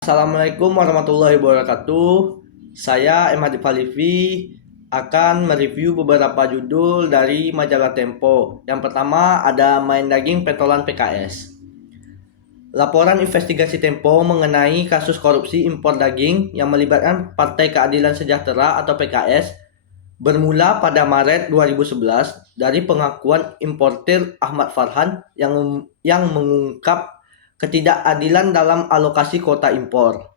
Assalamualaikum warahmatullahi wabarakatuh. Saya M. Hadif Halifi akan mereview beberapa judul dari majalah Tempo. Yang pertama ada main daging pentolan PKS. Laporan investigasi Tempo mengenai kasus korupsi impor daging yang melibatkan Partai Keadilan Sejahtera atau PKS bermula pada Maret 2011 dari pengakuan importir Ahmad Farhan yang mengungkap ketidakadilan dalam alokasi kuota impor.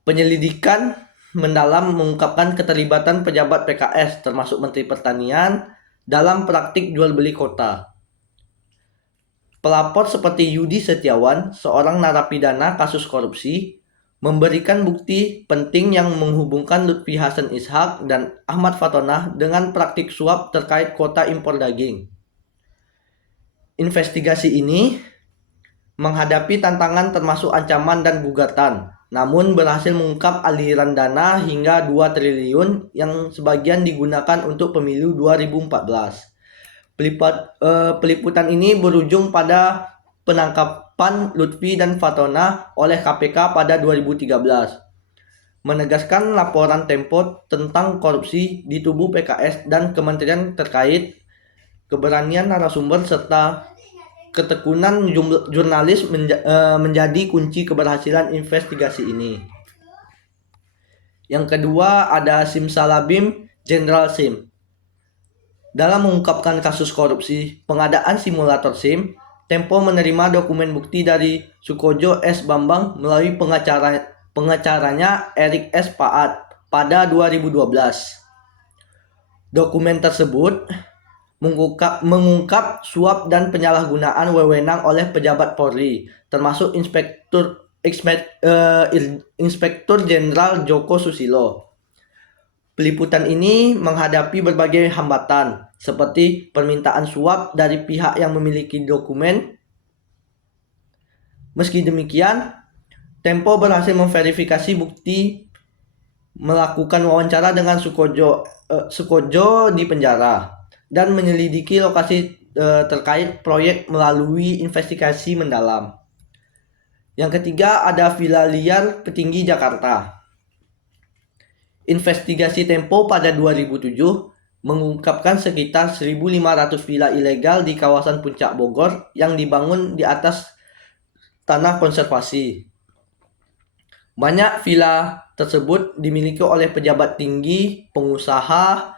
Penyelidikan mendalam mengungkapkan keterlibatan pejabat PKS termasuk Menteri Pertanian dalam praktik jual beli kuota. Pelapor seperti Yudi Setiawan, seorang narapidana kasus korupsi, memberikan bukti penting yang menghubungkan Lutfi Hasan Ishak dan Ahmad Fatonah dengan praktik suap terkait kuota impor daging. Investigasi ini menghadapi tantangan termasuk ancaman dan gugatan, namun berhasil mengungkap aliran dana hingga 2 triliun yang sebagian digunakan untuk pemilu 2014. Peliputan ini berujung pada penangkapan Lutfi dan Fatona oleh KPK pada 2013, menegaskan laporan Tempo tentang korupsi di tubuh PKS dan kementerian terkait, keberanian narasumber serta ketekunan jurnalis menjadi kunci keberhasilan investigasi ini. Yang kedua ada Simsalabim Jenderal SIM. Dalam mengungkapkan kasus korupsi pengadaan simulator SIM, Tempo menerima dokumen bukti dari Sukojo S. Bambang melalui pengacaranya Erik S. Paat pada 2012. Dokumen tersebut mengungkap suap dan penyalahgunaan wewenang oleh pejabat Polri, termasuk Inspektur Jenderal Joko Susilo. Peliputan ini menghadapi berbagai hambatan, seperti permintaan suap dari pihak yang memiliki dokumen. Meski demikian, Tempo berhasil memverifikasi bukti melakukan wawancara dengan Sukojo di penjara dan menyelidiki lokasi terkait proyek melalui investigasi mendalam. Yang ketiga ada Villa Liar Petinggi Jakarta. Investigasi Tempo pada 2007 mengungkapkan sekitar 1.500 villa ilegal di kawasan Puncak Bogor yang dibangun di atas tanah konservasi. Banyak villa tersebut dimiliki oleh pejabat tinggi, pengusaha,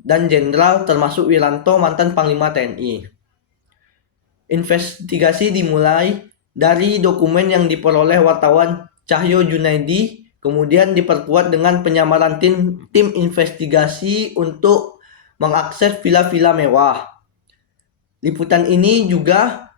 dan jenderal termasuk Wiranto mantan Panglima TNI. Investigasi dimulai dari dokumen yang diperoleh wartawan Cahyo Junaidi, kemudian diperkuat dengan penyamaran tim investigasi untuk mengakses villa-villa mewah. Liputan ini juga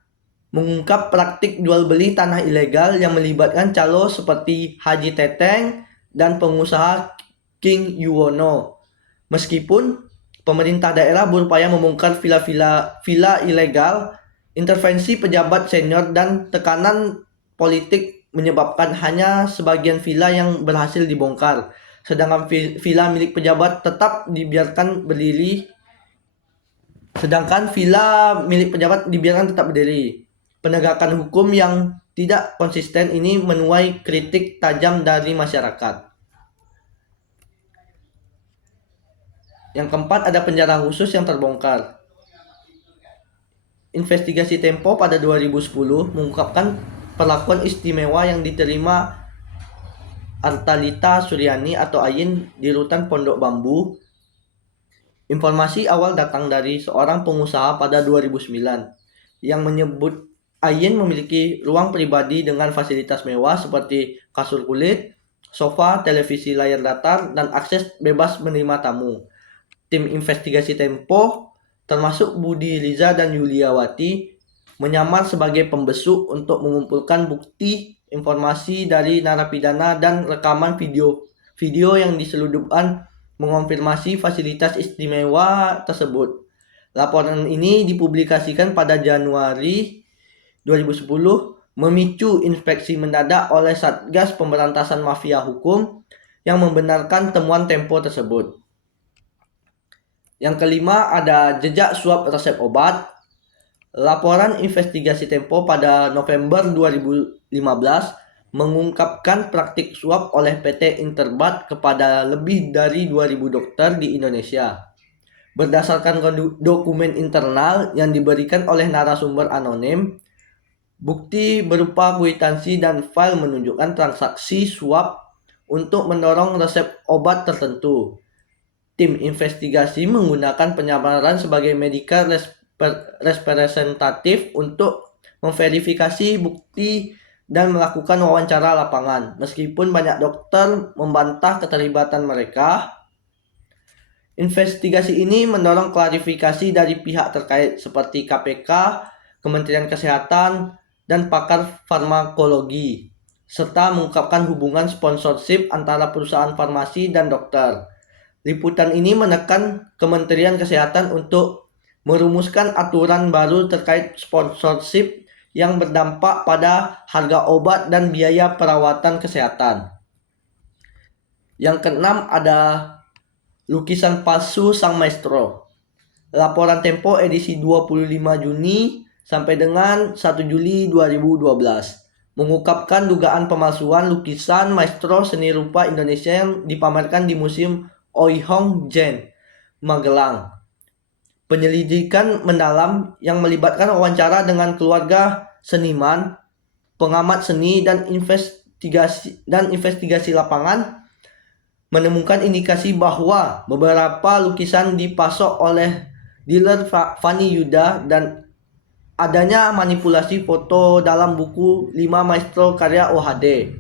mengungkap praktik jual beli tanah ilegal yang melibatkan calo seperti Haji Teteng dan pengusaha King Yuwono. Meskipun pemerintah daerah berupaya membongkar villa ilegal, intervensi pejabat senior dan tekanan politik menyebabkan hanya sebagian villa yang berhasil dibongkar, sedangkan villa milik pejabat tetap dibiarkan berdiri. Penegakan hukum yang tidak konsisten ini menuai kritik tajam dari masyarakat. Yang keempat ada penjara khusus yang terbongkar. Investigasi Tempo pada 2010 mengungkapkan perlakuan istimewa yang diterima Artalita Suryani atau Ayin di rutan Pondok Bambu. Informasi awal datang dari seorang pengusaha pada 2009 yang menyebut Ayin memiliki ruang pribadi dengan fasilitas mewah seperti kasur kulit, sofa, televisi layar datar, dan akses bebas menerima tamu. Tim investigasi Tempo termasuk Budi Riza dan Yuliawati menyamar sebagai pembesuk untuk mengumpulkan bukti informasi dari narapidana dan rekaman video yang diseludupkan mengonfirmasi fasilitas istimewa tersebut. Laporan ini dipublikasikan pada Januari 2010 memicu inspeksi mendadak oleh Satgas Pemberantasan Mafia Hukum yang membenarkan temuan Tempo tersebut. Yang kelima ada jejak suap resep obat. Laporan investigasi Tempo pada November 2015 mengungkapkan praktik suap oleh PT Interbat kepada lebih dari 2.000 dokter di Indonesia. Berdasarkan dokumen internal yang diberikan oleh narasumber anonim, bukti berupa kwitansi dan file menunjukkan transaksi suap untuk mendorong resep obat tertentu. Tim investigasi menggunakan penyamaran sebagai medical representatif untuk memverifikasi bukti dan melakukan wawancara lapangan. Meskipun banyak dokter membantah keterlibatan mereka, investigasi ini mendorong klarifikasi dari pihak terkait seperti KPK, Kementerian Kesehatan, dan pakar farmakologi, serta mengungkapkan hubungan sponsorship antara perusahaan farmasi dan dokter. Liputan ini menekan Kementerian Kesehatan untuk merumuskan aturan baru terkait sponsorship yang berdampak pada harga obat dan biaya perawatan kesehatan. Yang keenam ada lukisan palsu Sang Maestro. Laporan Tempo edisi 25 Juni sampai dengan 1 Juli 2012 mengungkapkan dugaan pemalsuan lukisan Maestro seni rupa Indonesia yang dipamerkan di Museum Oihong Jen, Magelang. Penyelidikan mendalam yang melibatkan wawancara dengan keluarga seniman, pengamat seni dan investigasi lapangan menemukan indikasi bahwa beberapa lukisan dipasok oleh dealer Fani Yuda dan adanya manipulasi foto dalam buku 5 Maestro karya OHD.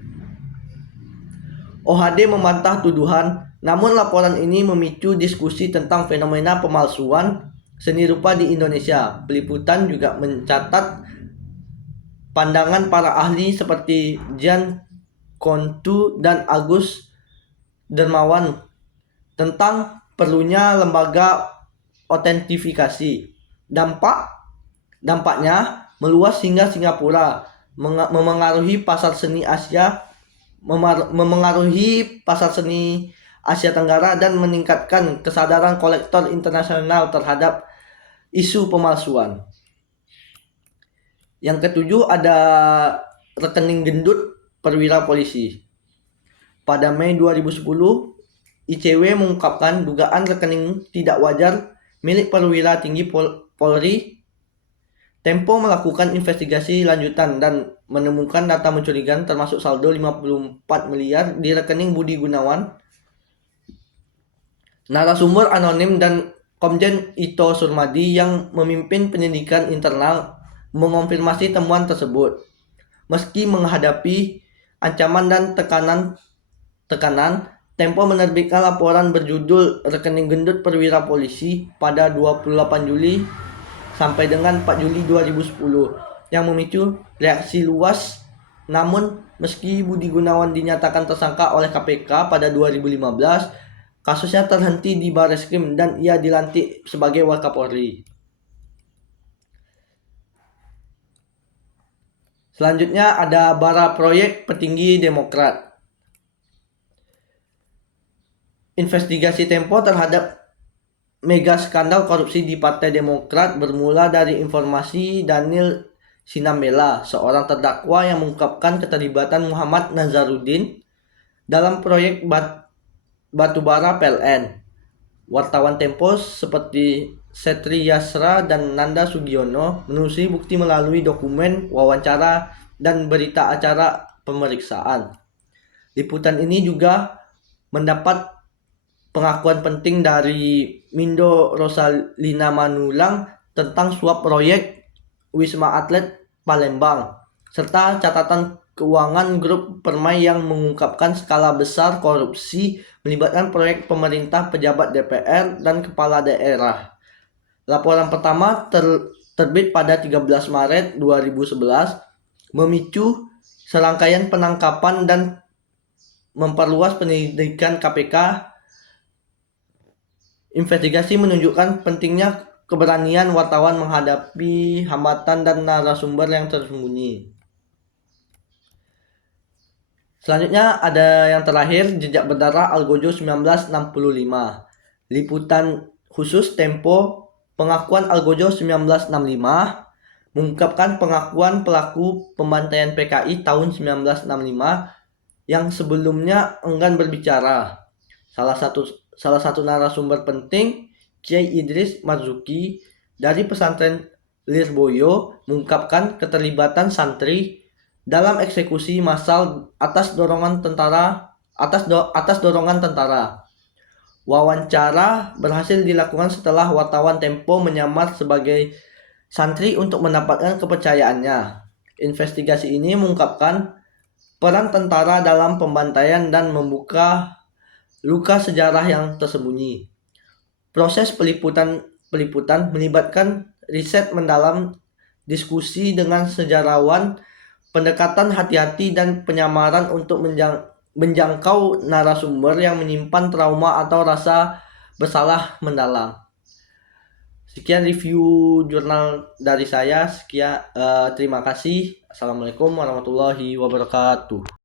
OHD membantah tuduhan, namun laporan ini memicu diskusi tentang fenomena pemalsuan seni rupa di Indonesia. Peliputan juga mencatat pandangan para ahli seperti Jian Kontu dan Agus Dermawan tentang perlunya lembaga otentifikasi. Dampaknya meluas hingga Singapura, memengaruhi pasar seni Asia Tenggara dan meningkatkan kesadaran kolektor internasional terhadap isu pemalsuan. Yang ketujuh ada rekening gendut perwira polisi. Pada Mei 2010, ICW mengungkapkan dugaan rekening tidak wajar milik perwira tinggi Polri. Tempo melakukan investigasi lanjutan dan menemukan data mencurigakan termasuk saldo 54 miliar di rekening Budi Gunawan. Narasumber anonim dan Komjen Ito Surmadi yang memimpin penyidikan internal mengonfirmasi temuan tersebut. Meski menghadapi ancaman dan tekanan, Tempo menerbitkan laporan berjudul Rekening Gendut Perwira Polisi pada 28 Juli sampai dengan 4 Juli 2010 yang memicu reaksi luas. Namun, meski Budi Gunawan dinyatakan tersangka oleh KPK pada 2015, kasusnya terhenti di Bareskrim dan ia dilantik sebagai Wakapolri. Selanjutnya ada bara proyek petinggi Demokrat. Investigasi Tempo terhadap mega skandal korupsi di Partai Demokrat bermula dari informasi Daniel Sinambela, seorang terdakwa yang mengungkapkan keterlibatan Muhammad Nazarudin dalam proyek batubara PLN. Wartawan Tempo seperti Setri Yasra dan Nanda Sugiono menelusuri bukti melalui dokumen, wawancara, dan berita acara pemeriksaan. Liputan ini juga mendapat pengakuan penting dari Mindo Rosalina Manulang tentang suap proyek Wisma Atlet Palembang, serta catatan keuangan grup Permai yang mengungkapkan skala besar korupsi melibatkan proyek pemerintah, pejabat DPR, dan kepala daerah. Laporan pertama terbit pada 13 Maret 2011 memicu serangkaian penangkapan dan memperluas penyelidikan KPK. Investigasi menunjukkan pentingnya keberanian wartawan menghadapi hambatan dan narasumber yang tersembunyi. Selanjutnya ada yang terakhir, jejak berdarah Algojo 1965. Liputan khusus Tempo, pengakuan Algojo 1965, mengungkapkan pengakuan pelaku pembantaian PKI tahun 1965 yang sebelumnya enggan berbicara. Salah satu narasumber penting, Kiai Idris Marzuki dari pesantren Lirboyo, mengungkapkan keterlibatan santri dalam eksekusi massal atas dorongan tentara. Wawancara berhasil dilakukan setelah wartawan Tempo menyamar sebagai santri untuk mendapatkan kepercayaannya. Investigasi ini mengungkapkan peran tentara dalam pembantaian dan membuka luka sejarah yang tersembunyi. Proses peliputan melibatkan riset mendalam, diskusi dengan sejarawan, pendekatan hati-hati dan penyamaran untuk menjangkau narasumber yang menyimpan trauma atau rasa bersalah mendalam. Sekian review jurnal dari saya. Terima kasih. Assalamualaikum warahmatullahi wabarakatuh.